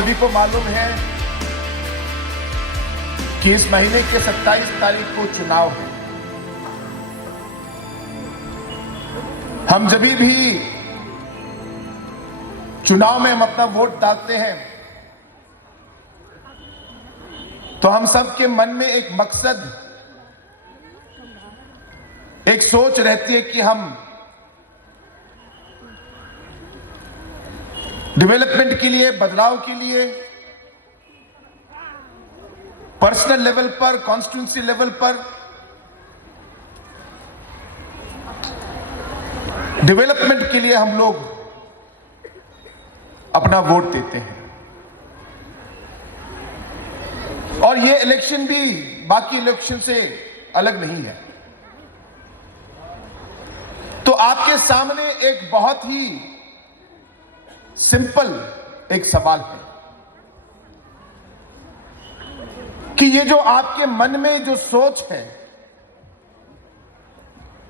सभी को मालूम है कि इस महीने के 27 तारीख को चुनाव है। हम जब भी चुनाव में हम अपना वोट डालते हैं तो हम सबके मन में एक मकसद, एक सोच रहती है कि हम डेवलपमेंट के लिए, बदलाव के लिए, पर्सनल लेवल पर, कॉन्स्टिट्यूंसी लेवल पर डेवलपमेंट के लिए हम लोग अपना वोट देते हैं। और ये इलेक्शन भी बाकी इलेक्शन से अलग नहीं है। तो आपके सामने एक बहुत ही सिंपल एक सवाल है कि ये जो आपके मन में जो सोच है,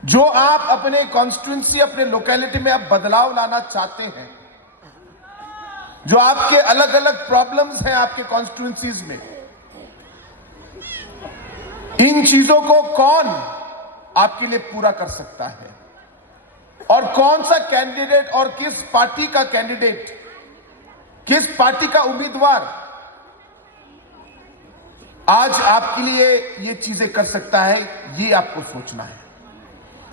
जो आप अपने कॉन्स्टिट्यूंसी, अपने लोकेलिटी में आप बदलाव लाना चाहते हैं, जो आपके अलग अलग प्रॉब्लम्स हैं आपके कॉन्स्टिट्यूंसीज में, इन चीजों को कौन आपके लिए पूरा कर सकता है और कौन सा कैंडिडेट और किस पार्टी का कैंडिडेट, किस पार्टी का उम्मीदवार आज आपके लिए ये चीजें कर सकता है, ये आपको सोचना है।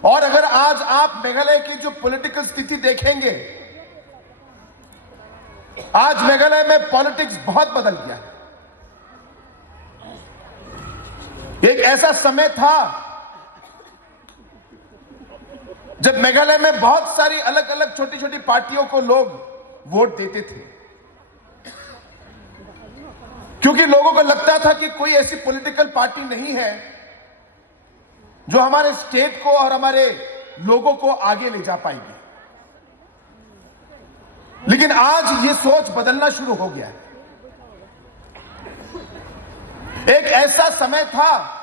और अगर आज आप मेघालय की जो पॉलिटिकल स्थिति देखेंगे, आज मेघालय में पॉलिटिक्स बहुत बदल गया है। एक ऐसा समय था जब मेघालय में बहुत सारी अलग अलग छोटी छोटी पार्टियों को लोग वोट देते थे, क्योंकि लोगों को लगता था कि कोई ऐसी पॉलिटिकल पार्टी नहीं है जो हमारे स्टेट को और हमारे लोगों को आगे ले जा पाएगी। लेकिन आज ये सोच बदलना शुरू हो गया है। एक ऐसा समय था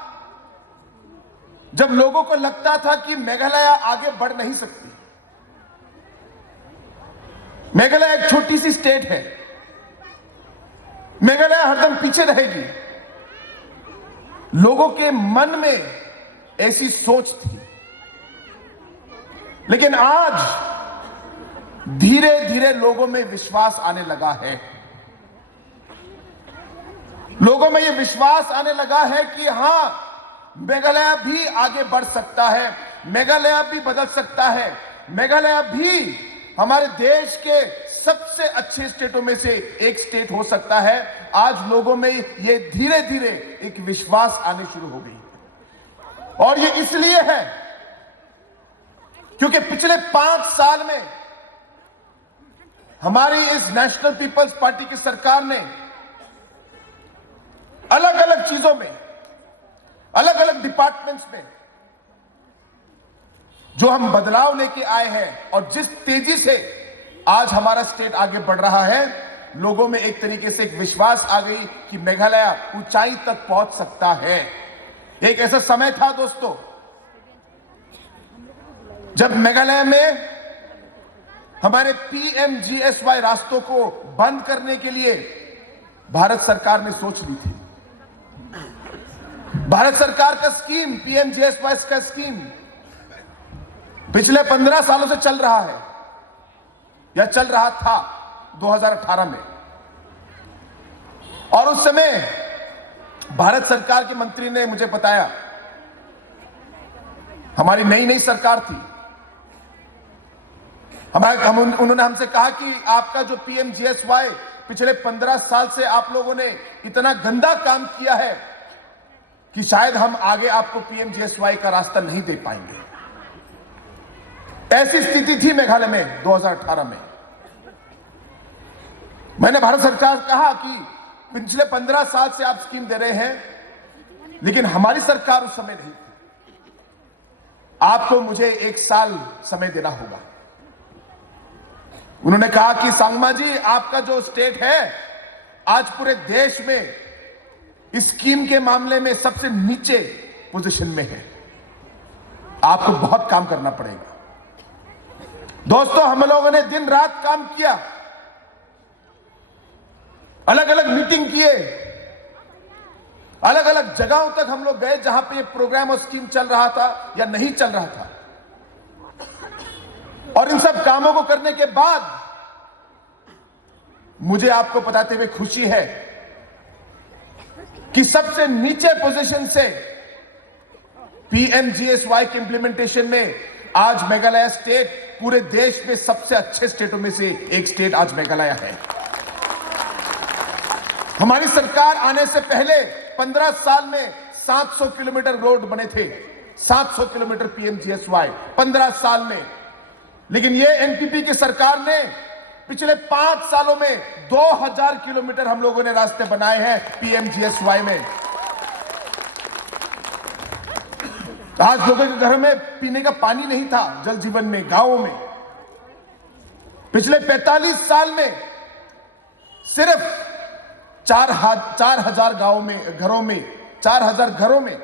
जब लोगों को लगता था कि मेघालय आगे बढ़ नहीं सकती। मेघालय एक छोटी सी स्टेट है, मेघालय हरदम पीछे रहेगी। लोगों के मन में ऐसी सोच थी। लेकिन आज धीरे धीरे लोगों में विश्वास आने लगा है। लोगों में यह विश्वास आने लगा है कि हां, मेघालय भी आगे बढ़ सकता है, मेघालय भी बदल सकता है, मेघालय भी हमारे देश के सबसे अच्छे स्टेटों में से एक स्टेट हो सकता है। आज लोगों में ये धीरे धीरे एक विश्वास आने शुरू हो गई। और ये इसलिए है क्योंकि पिछले 5 साल में हमारी इस नेशनल पीपल्स पार्टी की सरकार ने अलग अलग चीजों में, अलग अलग डिपार्टमेंट्स में जो हम बदलाव लेके आए हैं और जिस तेजी से आज हमारा स्टेट आगे बढ़ रहा है, लोगों में एक तरीके से एक विश्वास आ गई कि मेघालय ऊंचाई तक पहुंच सकता है। एक ऐसा समय था दोस्तों जब मेघालय में हमारे PMGSY रास्तों को बंद करने के लिए भारत सरकार ने सोच ली थी। भारत सरकार का स्कीम, PMGSY का स्कीम पिछले 15 सालों से चल रहा है या चल रहा था 2018 में। और उस समय भारत सरकार के मंत्री ने मुझे बताया, हमारी नई नई सरकार थी, उन्होंने हमसे कहा कि आपका जो PMGSY पिछले 15 साल से आप लोगों ने इतना गंदा काम किया है कि शायद हम आगे आपको PMGSY का रास्ता नहीं दे पाएंगे। ऐसी स्थिति थी मेघालय में 2018 में। मैंने भारत सरकार से कहा कि पिछले 15 साल से आप स्कीम दे रहे हैं, लेकिन हमारी सरकार उस समय नहीं थी, आपको मुझे 1 साल समय देना होगा। उन्होंने कहा कि सांगमा जी, आपका जो स्टेट है आज पूरे देश में इस स्कीम के मामले में सबसे नीचे पोजीशन में है, आपको बहुत काम करना पड़ेगा। दोस्तों, हम लोगों ने दिन रात काम किया अलग अलग मीटिंग किए, अलग अलग जगहों तक हम लोग गए जहां पे ये प्रोग्राम और स्कीम चल रहा था या नहीं चल रहा था। और इन सब कामों को करने के बाद मुझे आपको बताते हुए खुशी है कि सबसे नीचे पोजीशन से पीएमजीएसवाई के इंप्लीमेंटेशन में आज मेघालय स्टेट पूरे देश में सबसे अच्छे स्टेटों में से एक स्टेट आज मेघालय है। हमारी सरकार आने से पहले 15 साल में 700 किलोमीटर रोड बने थे, 700 किलोमीटर पीएमजीएसवाई 15 साल में। लेकिन ये एनपीपी की सरकार ने पिछले 5 सालों में 2000 किलोमीटर हम लोगों ने रास्ते बनाए हैं पीएमजीएसवाई में। आज लोगों के घर में पीने का पानी नहीं था, जल जीवन में, गांवों में। पिछले 45 साल में सिर्फ 4000 गांवों में, घरों में, 4000 घरों में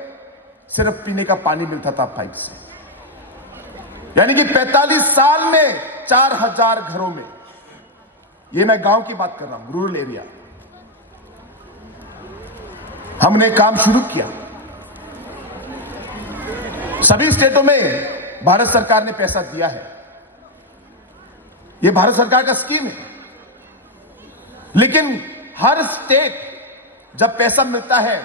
सिर्फ पीने का पानी मिलता था पाइप से। यानी कि 45 साल में 4000 घरों में। ये मैं गांव की बात कर रहा हूं, रूरल एरिया। हमने काम शुरू किया। सभी स्टेटों में भारत सरकार ने पैसा दिया है। यह भारत सरकार का स्कीम है। लेकिन हर स्टेट जब पैसा मिलता है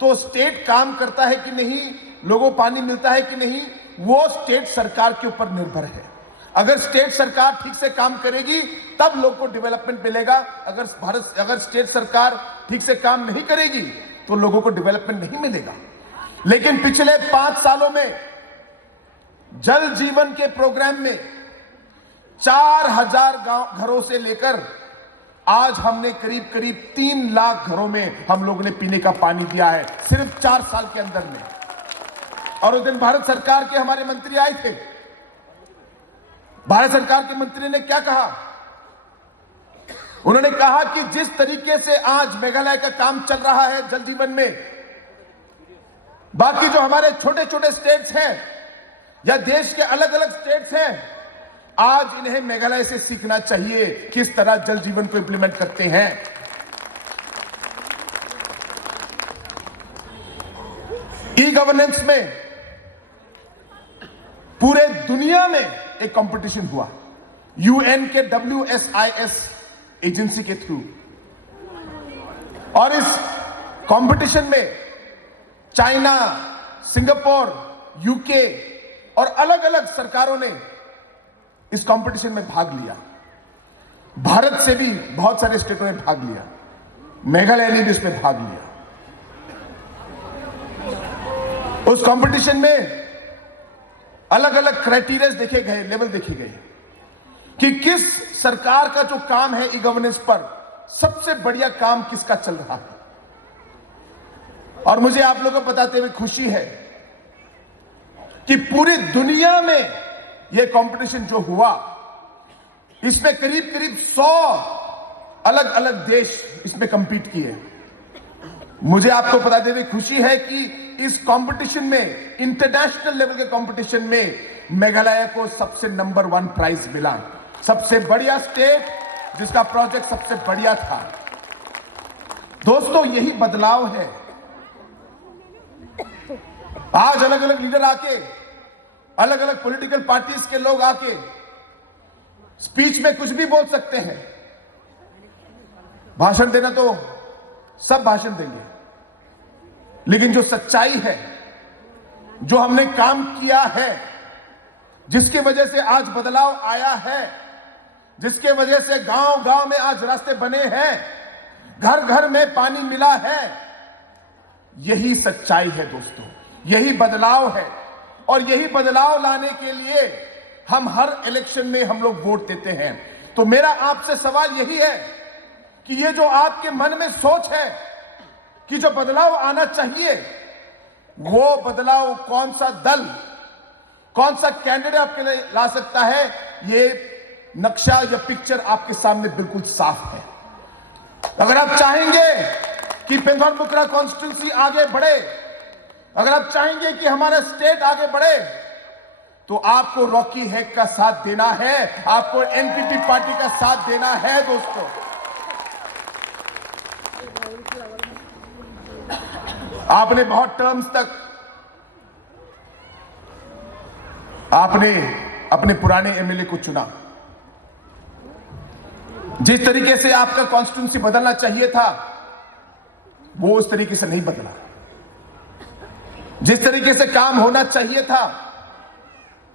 तो स्टेट काम करता है कि नहीं, लोगों को पानी मिलता है कि नहीं, वो स्टेट सरकार के ऊपर निर्भर है। अगर स्टेट सरकार ठीक से काम करेगी तब लोगों को डेवलपमेंट मिलेगा। अगर स्टेट सरकार ठीक से काम नहीं करेगी तो लोगों को डेवलपमेंट नहीं मिलेगा। लेकिन पिछले 5 सालों में जल जीवन के प्रोग्राम में 4000 घरों से लेकर आज हमने करीब करीब 3 लाख घरों में हम लोगों ने पीने का पानी दिया है, सिर्फ 4 साल के अंदर में। और उस दिन भारत सरकार के हमारे मंत्री आए थे। भारत सरकार के मंत्री ने क्या कहा? उन्होंने कहा कि जिस तरीके से आज मेघालय का काम चल रहा है जल जीवन में, बाकी जो हमारे छोटे छोटे स्टेट्स हैं या देश के अलग अलग स्टेट्स हैं, आज इन्हें मेघालय से सीखना चाहिए किस तरह जल जीवन को इंप्लीमेंट करते हैं। ई गवर्नेंस में पूरे दुनिया में एक कंपटीशन हुआ, यूएन के WSIS एजेंसी के थ्रू। और इस कंपटीशन में चाइना, सिंगापुर, यूके और अलग अलग सरकारों ने इस कंपटीशन में भाग लिया। भारत से भी बहुत सारे स्टेटों ने भाग लिया, मेघालय ने भी इसमें भाग लिया। उस कंपटीशन में अलग अलग क्राइटेरिया देखे गए, लेवल देखे गए कि किस सरकार का जो काम है ई गवर्नेंस पर, सबसे बढ़िया काम किसका चल रहा है। और मुझे आप लोगों को बताते हुए खुशी है कि पूरी दुनिया में यह कंपटीशन जो हुआ, इसमें करीब करीब 100 अलग अलग देश इसमें कंपीट किए। मुझे आपको बताते हुए खुशी है कि इस कंपटीशन में, इंटरनेशनल लेवल के कंपटीशन में, मेघालय को सबसे नंबर 1 प्राइज मिला। सबसे बढ़िया स्टेट जिसका प्रोजेक्ट सबसे बढ़िया था। दोस्तों, यही बदलाव है। आज अलग अलग लीडर आके, अलग अलग पॉलिटिकल पार्टीज के लोग आके स्पीच में कुछ भी बोल सकते हैं। भाषण देना तो सब भाषण देंगे, लेकिन जो सच्चाई है, जो हमने काम किया है, जिसकी वजह से आज बदलाव आया है, जिसके वजह से गांव गांव में आज रास्ते बने हैं, घर घर में पानी मिला है, यही सच्चाई है दोस्तों, यही बदलाव है। और यही बदलाव लाने के लिए हम हर इलेक्शन में हम लोग वोट देते हैं। तो मेरा आपसे सवाल यही है कि ये जो आपके मन में सोच है कि जो बदलाव आना चाहिए, वो बदलाव कौन सा दल, कौन सा कैंडिडेट आपके लिए ला सकता है, ये नक्शा या पिक्चर आपके सामने बिल्कुल साफ है। अगर आप चाहेंगे कि पेंथॉन बुकरा कॉन्स्टिट्यूंसी आगे बढ़े, अगर आप चाहेंगे कि हमारा स्टेट आगे बढ़े, तो आपको रॉकी हैक का साथ देना है, आपको एनपीपी पार्टी का साथ देना है दोस्तों। आपने बहुत टर्म्स तक आपने अपने पुराने एमएलए को चुना। जिस तरीके से आपका कॉन्स्टिट्यूंसी बदलना चाहिए था वो उस तरीके से नहीं बदला। जिस तरीके से काम होना चाहिए था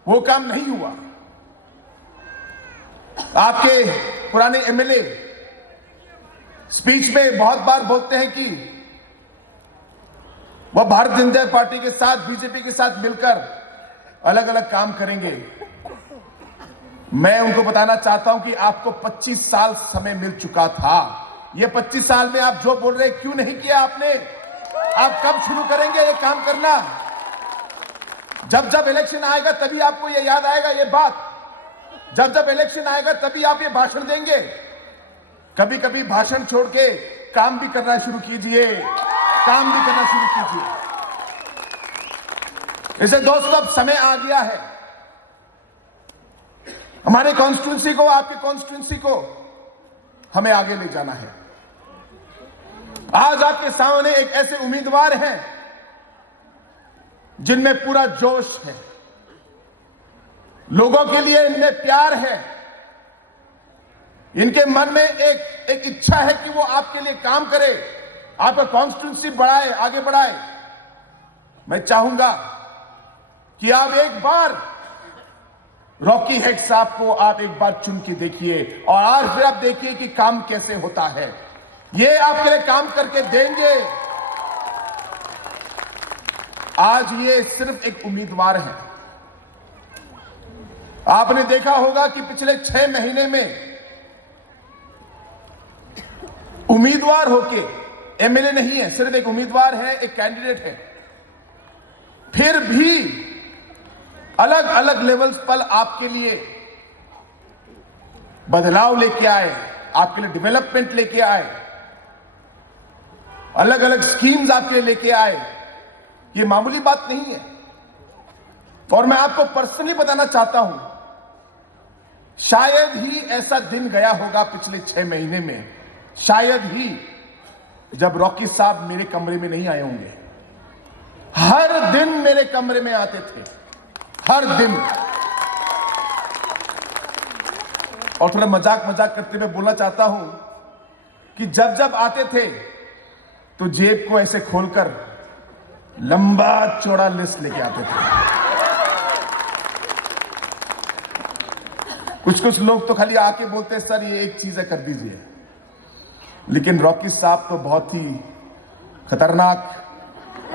वो काम नहीं हुआ। आपके पुराने एमएलए स्पीच में बहुत बार बोलते हैं कि वह भारतीय जनता पार्टी के साथ, बीजेपी के साथ मिलकर अलग अलग काम करेंगे। मैं उनको बताना चाहता हूं कि आपको 25 साल समय मिल चुका था। ये 25 साल में आप जो बोल रहे हैं क्यों नहीं किया आपने? आप कब शुरू करेंगे ये काम करना? जब जब इलेक्शन आएगा तभी आपको ये याद आएगा ये बात। जब जब इलेक्शन आएगा तभी आप ये भाषण देंगे। कभी कभी भाषण छोड़ के काम भी करना शुरू कीजिए, काम भी करना शुरू कीजिए। इसे दोस्तों अब समय आ गया है हमारे कॉन्स्टिट्यूंसी को, आपके कॉन्स्टिट्यूंसी को हमें आगे ले जाना है। आज आपके सामने एक ऐसे उम्मीदवार हैं जिनमें पूरा जोश है, लोगों के लिए इनमें प्यार है, इनके मन में एक इच्छा है कि वो आपके लिए काम करे, आपका कॉन्स्टिट्यूंसी बढ़ाए, आगे बढ़ाए। मैं चाहूंगा कि आप एक बार रॉकी हेग साहब को आप एक बार चुन के देखिए और आज फिर आप देखिए कि काम कैसे होता है। ये आपके लिए काम करके देंगे। आज ये सिर्फ एक उम्मीदवार है। आपने देखा होगा कि पिछले 6 महीने में उम्मीदवार होके, एमएलए नहीं है, सिर्फ एक उम्मीदवार है, एक कैंडिडेट है, फिर भी अलग अलग लेवल्स पर आपके लिए बदलाव लेके आए, आपके लिए डेवलपमेंट लेके आए, अलग अलग स्कीम्स आपके लिए लेके आए। ये मामूली बात नहीं है। और मैं आपको पर्सनली बताना चाहता हूं, शायद ही ऐसा दिन गया होगा पिछले 6 महीने में, शायद ही, जब रॉकी साहब मेरे कमरे में नहीं आए होंगे। हर दिन मेरे कमरे में आते थे, हर दिन। और थोड़ा मजाक करते हुए बोलना चाहता हूं कि जब जब आते थे तो जेब को ऐसे खोलकर लंबा चौड़ा लिस्ट लेके आते थे। कुछ लोग तो खाली आके बोलते हैं सर ये एक चीज है कर दीजिए, लेकिन रॉकी साहब तो बहुत ही खतरनाक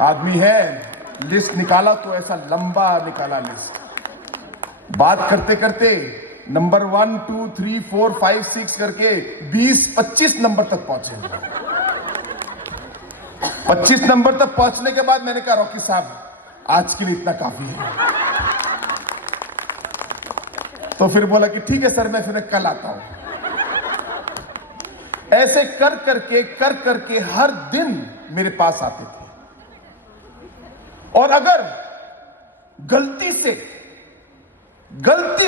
आदमी है। लिस्ट निकाला तो ऐसा लंबा निकाला लिस्ट। बात करते करते नंबर 1 2 3 4 5 6 करके 20-25 नंबर तक पहुंचे। 25 नंबर तक पहुंचने के बाद मैंने कहा रॉकी साहब आज के लिए इतना काफी है। तो फिर बोला कि ठीक है सर मैं फिर कल आता हूं। ऐसे कर करके हर दिन मेरे पास आते थे। और अगर गलती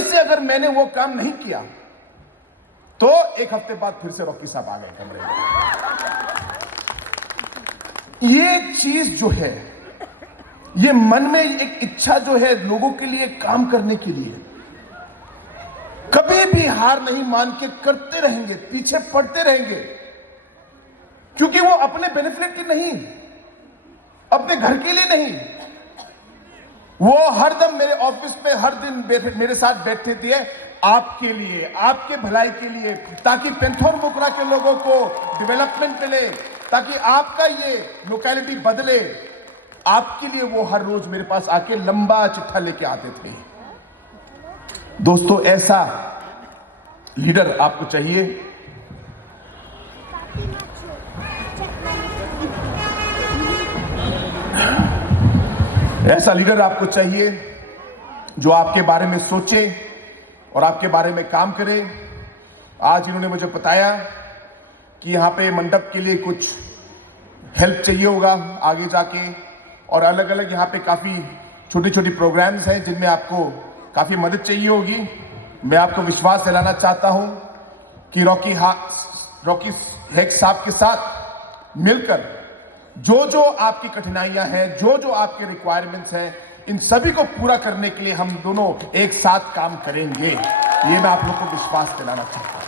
से अगर मैंने वो काम नहीं किया तो एक हफ्ते बाद फिर से रॉकी साहब आ गए कमरे में। ये चीज जो है, ये मन में एक इच्छा जो है लोगों के लिए काम करने के लिए, कभी भी हार नहीं मान के करते रहेंगे, पीछे पड़ते रहेंगे, क्योंकि वो अपने बेनिफिट के नहीं, अपने घर के लिए नहीं, वो हरदम मेरे ऑफिस में हर दिन मेरे साथ बैठे थे आपके लिए, आपके भलाई के लिए, ताकि पेंथोर मुकरा के लोगों को डेवलपमेंट मिले, ताकि आपका ये लोकेलिटी बदले। आपके लिए वो हर रोज मेरे पास आके लंबा चिट्ठा लेके आते थे। दोस्तों ऐसा लीडर आपको चाहिए। ऐसा लीडर आपको चाहिए जो आपके बारे में सोचे और आपके बारे में काम करे। आज इन्होंने मुझे बताया कि यहाँ पे मंडप के लिए कुछ हेल्प चाहिए होगा आगे जाके, और अलग अलग यहाँ पे काफ़ी छोटी छोटी प्रोग्राम्स हैं जिनमें आपको काफ़ी मदद चाहिए होगी। मैं आपको विश्वास दिलाना चाहता हूँ कि रॉकी हेग साहब के साथ मिलकर जो जो आपकी कठिनाइयां हैं, जो जो आपके रिक्वायरमेंट्स हैं, इन सभी को पूरा करने के लिए हम दोनों एक साथ काम करेंगे। ये मैं आप लोग को विश्वास दिलाना चाहता हूं।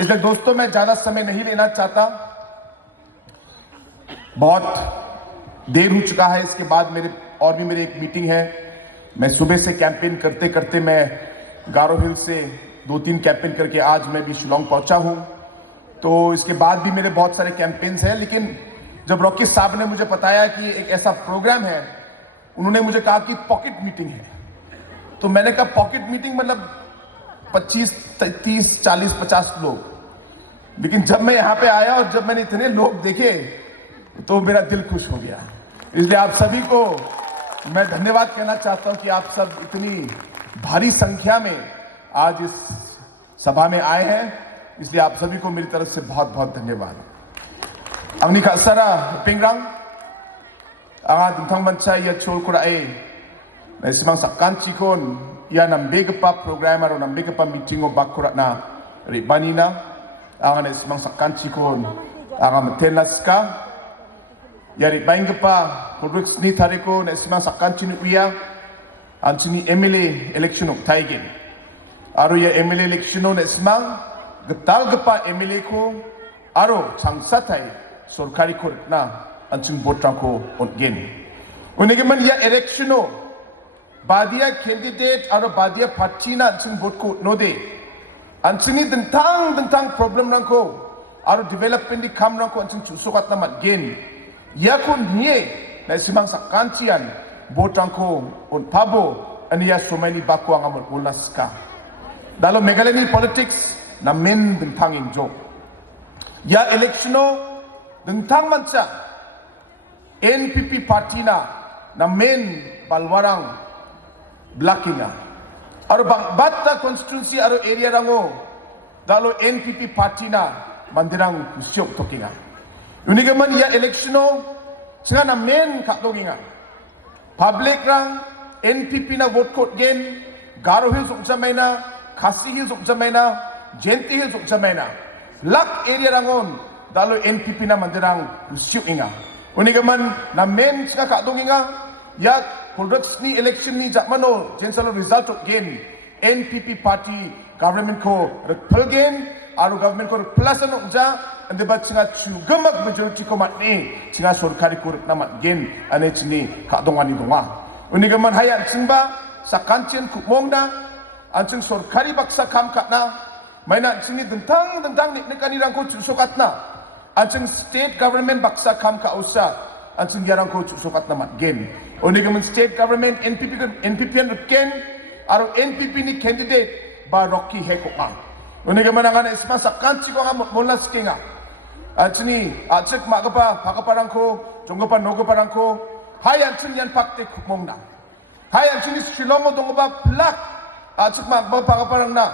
इसलिए दोस्तों, मैं ज्यादा समय नहीं लेना चाहता, बहुत देर हो चुका है। इसके बाद मेरी एक मीटिंग है। मैं सुबह से कैंपेन करते करते मैं गारो हिल से 2-3 कैंपेन करके आज मैं भी शिलोंग पहुंचा हूं। तो इसके बाद भी मेरे बहुत सारे कैंपेन्स हैं, लेकिन जब रॉकी साहब ने मुझे बताया कि एक ऐसा प्रोग्राम है, उन्होंने मुझे कहा कि पॉकेट मीटिंग है, तो मैंने कहा पॉकेट मीटिंग मतलब 25, 30, 40, 50 लोग। लेकिन जब मैं यहाँ पे आया और जब मैंने इतने लोग देखे तो मेरा दिल खुश हो गया। इसलिए आप सभी को मैं धन्यवाद कहना चाहता हूँ कि आप सब इतनी भारी संख्या में आज इस सभा में आए हैं। इसलिए आप सभी को मेरी तरफ से बहुत बहुत धन्यवाद। Angni kasara pingrang anga dintang bansa ya chol kurai na simang sakkan chikon ya nambe pa program aro nambe pa meeting o bakkurat na ribani na anga na simang sakkan chikon anga matenaska ya ribaing pa product ni tariko na simang sakkan chinu uya anchini MLA election ok taigin aro ya MLA election na simang getal pa MLA ko aro changsatai सरकारी को ना अंचुन बोट्रा को उनगेन उन्हें मन या इलेक्शनो बादिया candidate और बादिया पार्टी ना अंचुन बोट को नोदे अंचुनी दंतांग प्रॉब्लम रंको और डेवलपमेंट दी काम रंको अंचुन चुसोकत ना मत गेन या को निये ना सिमांग सकांचियन बोट्रा को उन पाबो अनिया सोमेनी बाको आंगमल उलास्का दालो मेघालय पॉलिटिक्स ना मेन दंतांग इंजो या इलेक्शनो Dentang manca NPP party na main balwarang blakina aro bang batta constituency aro area rango dalo NPP party na mandirang kusyok tokinga uniga man ya electiono singa na main katloginga public rang NPP na vote court gain Garo Hills ukjamaina Khasi Hills ukjamaina Jenti Hills ukjamaina lak area rangon dalo NPP na mandirang usyuk inga unigaman na men ska kadong inga ya products ni election ni jakmano jensalo result of gain NPP party government ko repel gain aru government ko plus ano ja ande bat singa chugamak majority ko matni singa sorkari ko na mat gain ane chini kadong ani donga unigaman hayan singba sa kanchen kumongda anching sorkari baksa kam katna maina chini dentang ni kanirang ko chusokatna anching state government baksa kam ka usa anching yarang ko chusokat na mat gain unigaman state government NPP ken aro NPP ni candidate ba Rocky heko ang unigaman nga isma sakanchi ko nga molas kinga anchini achik pagaparang ko jonggopa nogoparang ko hay anching yan pakte kumongna hay anchini Shilomo dongba plak achik pagaparang na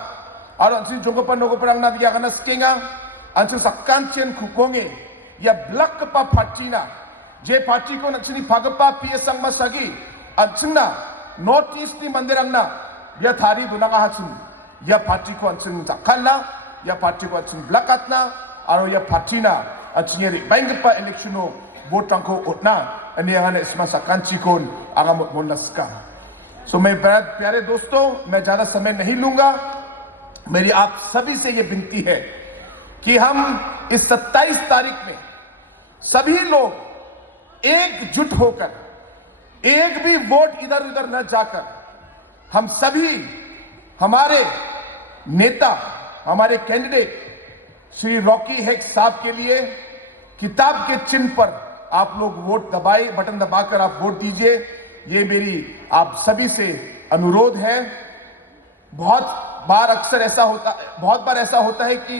aro anchini jonggopa nogoparang na diya kana skinga अंचल सक्कांचन कुकोंगे या block कपा party ना जे party को नचनी भागपा पीएसंग मसागी Anchana north east नी मंदिरंग ना या थारी दुनागा हाचुन या party को अंचन जाखाला या पार्टी को अंचन ब्लक आतना और या पार्टी ना अंचनी रिबाइंग कपा इलेक्शनो वोट को उतना अन्य इसमें सक्कांची को आगाम मोलस्का सो मैं प्यारे दोस्तों, मैं ज्यादा समय नहीं लूंगा। मेरी आप सभी से ये विनती है कि हम इस 27 तारीख में सभी लोग एकजुट होकर एक भी वोट इधर उधर न जाकर हम सभी हमारे नेता, हमारे कैंडिडेट श्री रॉकी हेक साहब के लिए किताब के चिन्ह पर आप लोग वोट दबाए, बटन दबाकर आप वोट दीजिए। ये मेरी आप सभी से अनुरोध है। बहुत बार ऐसा होता है कि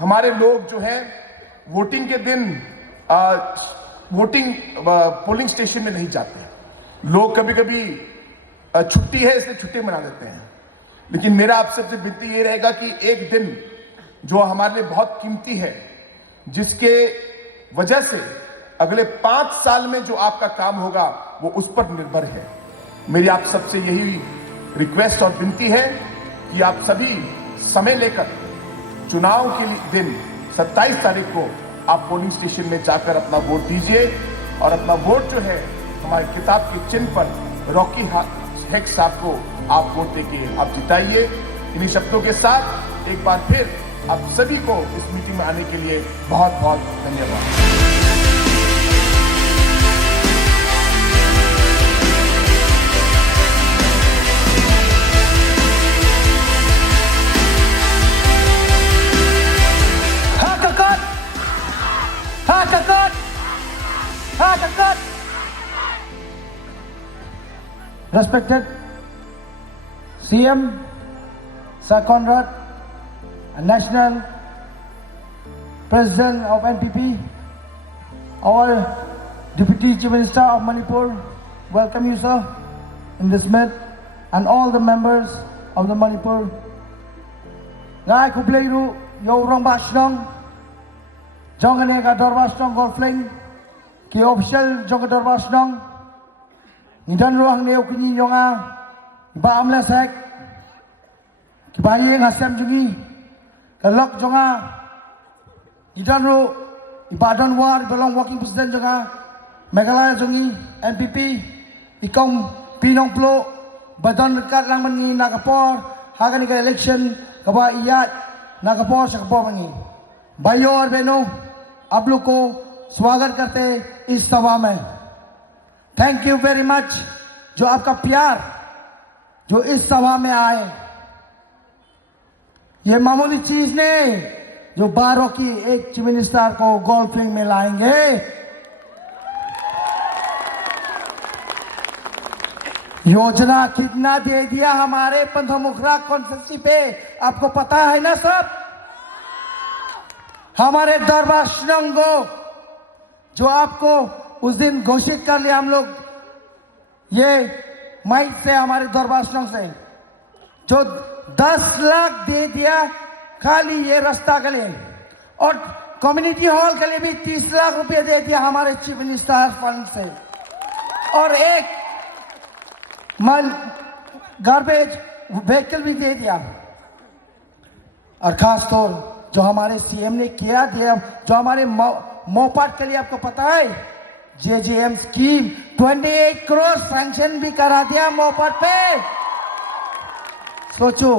हमारे लोग जो है वोटिंग के दिन पोलिंग स्टेशन में नहीं जाते। लोग कभी कभी छुट्टी है इसलिए छुट्टी मना देते हैं, लेकिन मेरा आप सबसे विनती ये रहेगा कि एक दिन जो हमारे लिए बहुत कीमती है, जिसके वजह से अगले 5 साल में जो आपका काम होगा वो उस पर निर्भर है। मेरी आप सबसे यही रिक्वेस्ट और विनती है कि आप सभी समय लेकर चुनाव के दिन 27 तारीख को आप पोलिंग स्टेशन में जाकर अपना वोट दीजिए और अपना वोट जो है हमारे किताब के चिन्ह पर रॉकी हेक साहब को आप वोट देके आप जिताइए। इन्हीं शब्दों के साथ एक बार फिर आप सभी को इस मीटिंग में आने के लिए बहुत बहुत धन्यवाद। Respected CM Sir Conrad, National President of NPP, our Deputy Chief Minister of Manipur, welcome you sir in this meet, and all the members of the Manipur. Ngai kupleiru yorong bashnong, jongane ka dorbashnong golfling, ki official jong dorbashnong. Nidan ruang neo kini yonga ba amla sek ki bayi ngasam jungi kelok jonga nidan ru ibadan war belong working president jonga Meghalaya jungi NPP ikong pinong plo badan dekat lang mangi nakapor hagan ka election kaba iyat nakapor sa kapor mangi भाइयों और बहनों आप लोग को स्वागत करते इस सभा में। थैंक यू वेरी मच जो आपका प्यार जो इस सभा में आए। ये मामूली चीज नहीं जो 12 की एक चीफ मिनिस्टर को गोल्फिंग में लाएंगे। योजना कितना दे दिया हमारे पंथमुखरा कॉन्स्टिट्यूंसी पे आपको पता है ना सब। हमारे दरबार को जो आपको उस दिन घोषित कर लिया हम लोग ये माइक से हमारे दरबार से जो 10 लाख दे दिया खाली ये रास्ता के लिए और कम्युनिटी हॉल के लिए भी 30 लाख रुपए दे दिया हमारे चीफ मिनिस्टर फंड से और एक गार्बेज व्हीकल भी दे दिया। और खास तौर जो हमारे सीएम ने किया दिया जो हमारे मोपाट के लिए आपको पता है जेजेएम स्कीम 28 करोड़ सैंक्शन भी करा दिया मोपाट पे। सोचो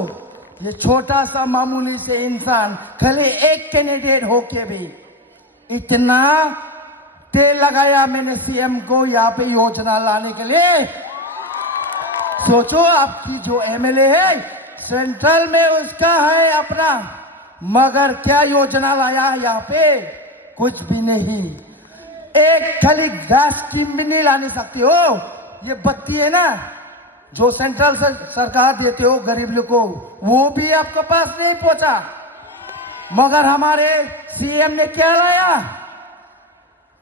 ये छोटा सा मामूली से इंसान खाली एक कैंडिडेट होके भी इतना तेल लगाया मैंने सीएम को यहाँ पे योजना लाने के लिए। सोचो आपकी जो एमएलए है सेंट्रल में उसका है अपना मगर क्या योजना लाया यहाँ पे कुछ भी नहीं। एक खाली गैस स्कीम भी नहीं लाने सकती हो। ये बत्ती है ना जो सेंट्रल सरकार देते हो गरीब लोग को वो भी आपके पास नहीं पहुंचा। मगर हमारे सीएम ने क्या लाया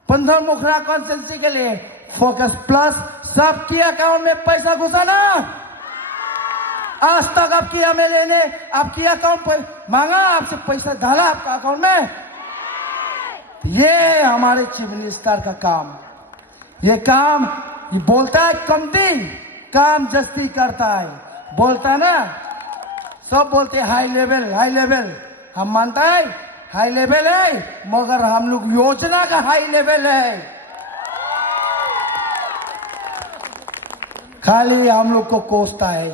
पंथमुखरा कॉन्स्टिट्यूंसी के लिए फोकस प्लस सबकी अकाउंट में पैसा घुसाना। आज तक आपकी एमएलए ने आपकी अकाउंट पर मांगा आपसे पैसा डाला आपका अकाउंट में। ये हमारे चीफ मिनिस्टर का काम ये काम ये बोलता है कमती काम जस्ती करता है बोलता ना सब बोलते हाई लेवल हम मानता है हाई लेवल है मगर हम लोग योजना का हाई लेवल है। खाली हम लोग को कोसता है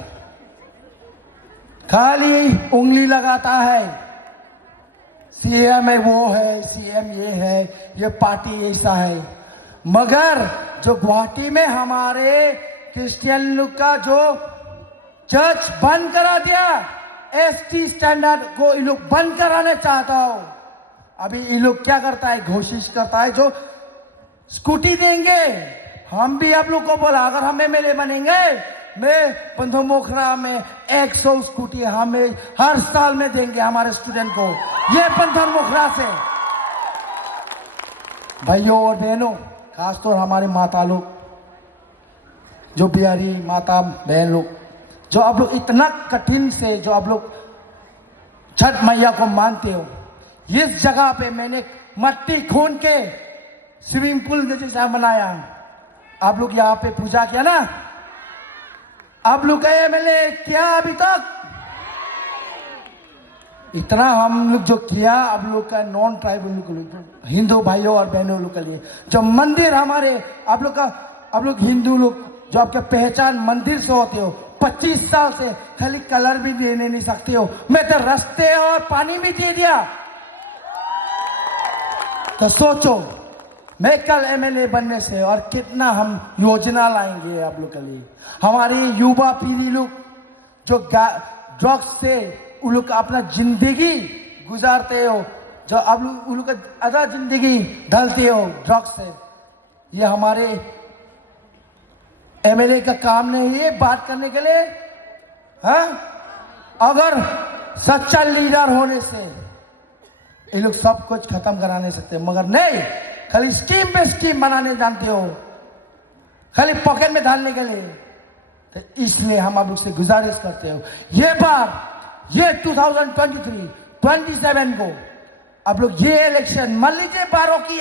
खाली उंगली लगाता है सीएम है वो है सीएम ये है ये पार्टी ऐसा है। मगर जो गुवाहाटी में हमारे क्रिश्चियन लोग का जो चर्च बंद करा दिया एसटी स्टैंडर्ड को ये लोग बंद कराना चाहता हो। अभी ये लोग क्या करता है घोषित करता है जो स्कूटी देंगे। हम भी आप लोग को बोला अगर हम एमएलए बनेंगे मैं पंथमुखरा में 100 स्कूटी हमें हर साल में देंगे हमारे स्टूडेंट को ये पंथमुखरा से। भाइयों और बहनों खासतौर हमारे माता लोग जो बिहारी माता बहन लोग जो आप लोग इतना कठिन से जो आप लोग छठ मैया को मानते हो इस जगह पे मैंने मट्टी खून के स्विमिंग पूल जैसा बनाया। आप लोग यहाँ पे पूजा किया ना आप लोग का एमएलए क्या अभी तक इतना हम लोग जो किया आप लोग का नॉन ट्राइबल हिंदू भाइयों और बहनों लोग के लिए, जो मंदिर हमारे आप लोग हिंदू लोग जो आपका पहचान मंदिर से होते हो, 25 साल से खाली कलर भी देने नहीं सकते हो, मैं तो रास्ते और पानी भी दे दिया। तो सोचो मैं कल एमएलए बनने से और कितना हम योजना लाएंगे आप लोग के लिए। हमारी युवा पीढ़ी लोग जो ड्रग्स से उन लोग अपना जिंदगी गुजारते हो, जो अब उन लोग का आधा जिंदगी ढलते हो ड्रग्स से, ये हमारे एमएलए का काम नहीं है बात करने के लिए। हाँ, अगर सच्चा लीडर होने से ये लोग सब कुछ खत्म करा नहीं सकते, मगर नहीं, खाली स्कीम पे स्कीम बनाने जानते हो, खाली पॉकेट में डालने के लिए। तो इसलिए हम आप लोग से गुजारिश करते हो, ये बार ये 2023 27 को आप लोग ये इलेक्शन, मान लीजिए 12 की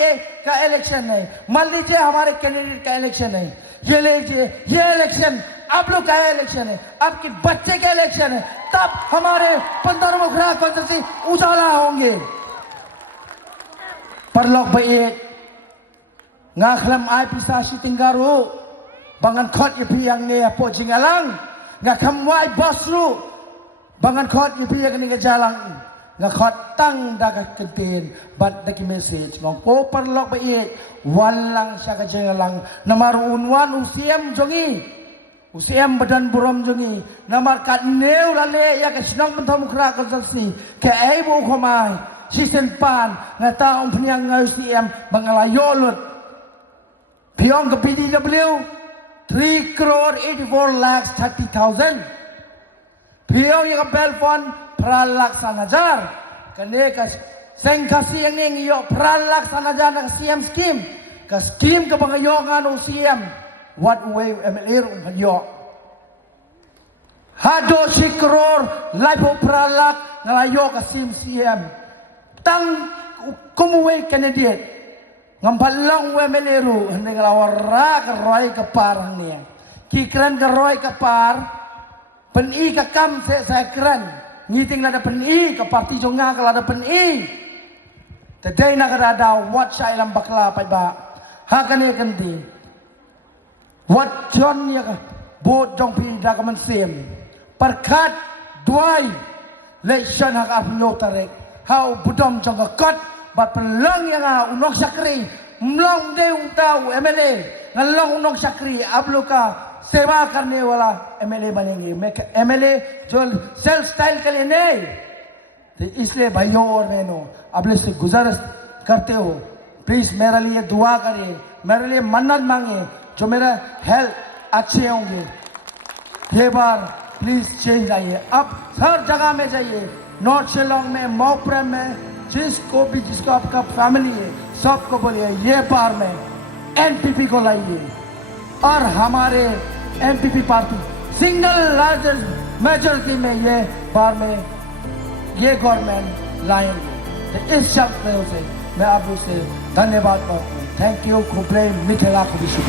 का इलेक्शन है, मान लीजिए हमारे कैंडिडेट का इलेक्शन है, ये लीजिए ये इलेक्शन आप लोग का इलेक्शन है, आपके बच्चे का इलेक्शन है, तब हमारे 15 मुखरा कॉन्स्टिट्यूंसी उजाला होंगे। Perlok baik ngaklam ai pisah si tinggaru bangan khot yepi yang ne po jingalang ngakam wai bosru bangan khot yepi yang ni jalang ngakhot tang dagat kenten bat daki message ngong po perlok baik walang sya ka jingalang namar unwan usiem jongi usiem badan buram jongi namar kat neu lale ya ka sinong bentom kra konsulsi ke ai bo khomai Season pan ngata om penyang ngai CM bangalayolut piong ke PDW 3,84,30,000 piong yang belfon pralaksanajar kene ka sengkasi yang ning yo pralaksanajar nak CM scheme ka scheme ke bangayongan o CM what way MLR um yo hado sikror life pralak ngalayo ka CM tang kumuwe candidate ngampalang we meleru hindi ngalawara ka roy ka parang niya kikran ka roy ka par peni ka kam se sa kran ngiting lada peni ka parti jonga ka lada peni today na kada what sa ilang bakla pa ba hakane kandi what jon ya ka bot jong pi da ka man sim perkat duai election hak apno tarek how budom jangka kot bat pelang yang unok sakri mlong de utau MLA ngalong unok sakri abluka सेवा करने वाला MLA बनेंगे। मैं MLA जो self style के लिए नहीं, तो इसलिए भाइयों और बहनों आप लोग से गुजारिश करते हो प्लीज मेरे लिए दुआ करिए, मेरे लिए मन्नत मांगे जो मेरा हेल्थ अच्छे होंगे। ये बार प्लीज चेंज आइए, अब हर जगह में जाइए, नॉर्थ शिलोंग में, मोपरम में, जिसको भी जिसको आपका फैमिली है सबको बोलिए ये बार में NPP को लाइए और हमारे NPP party single largest majority में ये बार में ये गवर्नमेंट लाएंगे। तो इस शब्द से मैं आप लोग से धन्यवाद करता हूँ। Thank you. खुबले मिठेला खुबी शुभ।